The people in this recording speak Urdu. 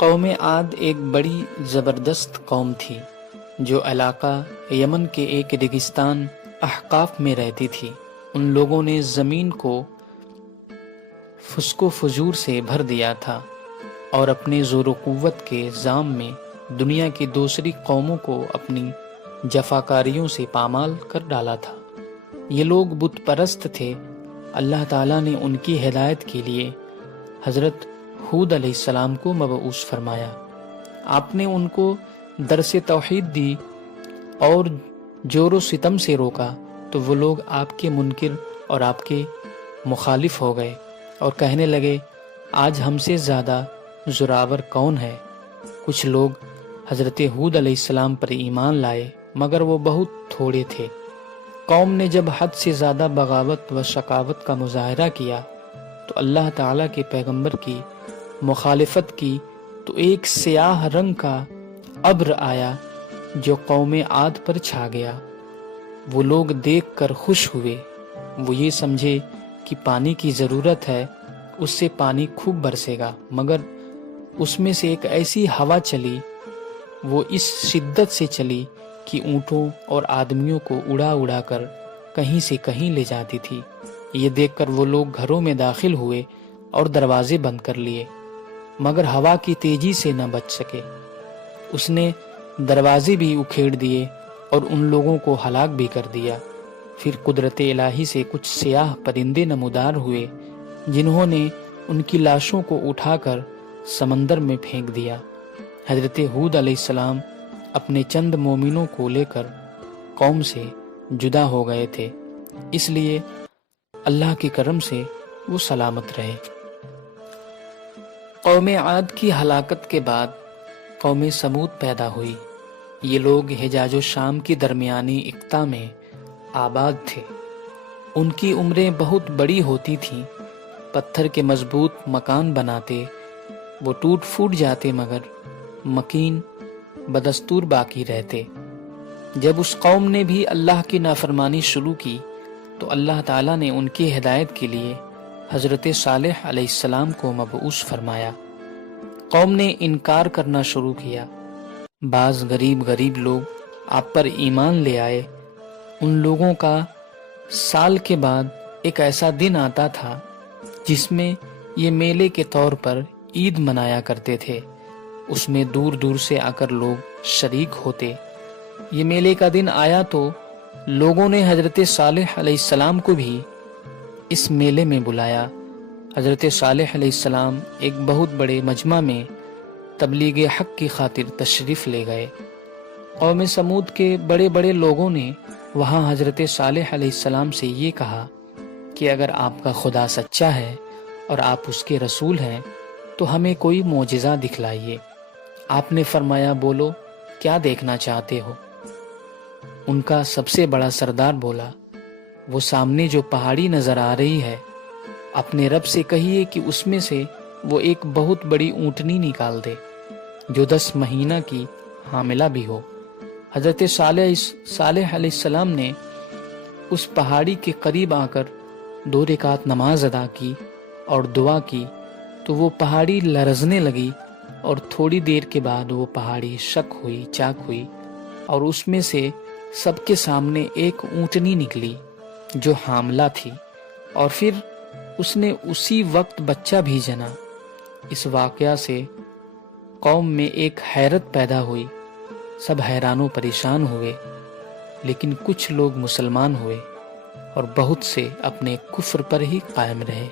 قوم عاد ایک بڑی زبردست قوم تھی جو علاقہ یمن کے ایک ریگستان احقاف میں رہتی تھی۔ ان لوگوں نے زمین کو فسق و فجور سے بھر دیا تھا اور اپنے زور و قوت کے زام میں دنیا کی دوسری قوموں کو اپنی جفاکاریوں سے پامال کر ڈالا تھا۔ یہ لوگ بت پرست تھے۔ اللہ تعالیٰ نے ان کی ہدایت کے لیے حضرت ہود علیہ السلام کو مبعوث فرمایا۔ آپ نے ان کو درس توحید دی اور جور و ستم سے روکا تو وہ لوگ آپ کے منکر اور آپ کے مخالف ہو گئے اور کہنے لگے، آج ہم سے زیادہ زوراور کون ہے؟ کچھ لوگ حضرت ہود علیہ السلام پر ایمان لائے مگر وہ بہت تھوڑے تھے۔ قوم نے جب حد سے زیادہ بغاوت و شقاوت کا مظاہرہ کیا تو اللہ تعالیٰ کے پیغمبر کی مخالفت کی تو ایک سیاہ رنگ کا ابر آیا جو قوم عاد پر چھا گیا۔ وہ لوگ دیکھ کر خوش ہوئے۔ وہ یہ سمجھے کہ پانی کی ضرورت ہے، اس سے پانی خوب برسے گا، مگر اس میں سے ایک ایسی ہوا چلی، وہ اس شدت سے چلی کہ اونٹوں اور آدمیوں کو اڑا اڑا کر کہیں سے کہیں لے جاتی تھی۔ یہ دیکھ کر وہ لوگ گھروں میں داخل ہوئے اور دروازے بند کر لیے، مگر ہوا کی تیزی سے نہ بچ سکے۔ اس نے دروازے بھی اکھیڑ دیے اور ان لوگوں کو ہلاک بھی کر دیا۔ پھر قدرت الہی سے کچھ سیاہ پرندے نمودار ہوئے جنہوں نے ان کی لاشوں کو اٹھا کر سمندر میں پھینک دیا۔ حضرت ہود علیہ السلام اپنے چند مومنوں کو لے کر قوم سے جدا ہو گئے تھے، اس لیے اللہ کے کرم سے وہ سلامت رہے۔ قوم عاد کی ہلاکت کے بعد قوم سمود پیدا ہوئی۔ یہ لوگ حجاز و شام کی درمیانی اقطاع میں آباد تھے۔ ان کی عمریں بہت بڑی ہوتی تھیں، پتھر کے مضبوط مکان بناتے، وہ ٹوٹ پھوٹ جاتے مگر مکین بدستور باقی رہتے۔ جب اس قوم نے بھی اللہ کی نافرمانی شروع کی تو اللہ تعالیٰ نے ان کی ہدایت کے لیے حضرت صالح علیہ السلام کو مبعوث فرمایا۔ قوم نے انکار کرنا شروع کیا۔ بعض غریب لوگ آپ پر ایمان لے آئے۔ ان لوگوں کا سال کے بعد ایک ایسا دن آتا تھا جس میں یہ میلے کے طور پر عید منایا کرتے تھے۔ اس میں دور دور سے آ کر لوگ شریک ہوتے۔ یہ میلے کا دن آیا تو لوگوں نے حضرت صالح علیہ السلام کو بھی اس میلے میں بلایا۔ حضرت صالح علیہ السلام ایک بہت بڑے مجمع میں تبلیغ حق کی خاطر تشریف لے گئے۔ قوم سمود کے بڑے بڑے لوگوں نے وہاں حضرت صالح علیہ السلام سے یہ کہا کہ اگر آپ کا خدا سچا ہے اور آپ اس کے رسول ہیں تو ہمیں کوئی معجزہ دکھلائیے۔ آپ نے فرمایا، بولو کیا دیکھنا چاہتے ہو؟ ان کا سب سے بڑا سردار بولا، وہ سامنے جو پہاڑی نظر آ رہی ہے، اپنے رب سے کہیے کہ اس میں سے وہ ایک بہت بڑی اونٹنی نکال دے جو 10 مہینہ کی حاملہ بھی ہو۔ حضرت صالح علیہ السلام نے اس پہاڑی کے قریب آ کر 2 رکعت نماز ادا کی اور دعا کی تو وہ پہاڑی لرزنے لگی اور تھوڑی دیر کے بعد وہ پہاڑی شک ہوئی، چاک ہوئی اور اس میں سے سب کے سامنے ایک اونٹنی نکلی جو حاملہ تھی، اور پھر اس نے اسی وقت بچہ بھی جنا۔ اس واقعہ سے قوم میں ایک حیرت پیدا ہوئی۔ سب حیران و پریشان ہوئے، لیکن کچھ لوگ مسلمان ہوئے اور بہت سے اپنے کفر پر ہی قائم رہے۔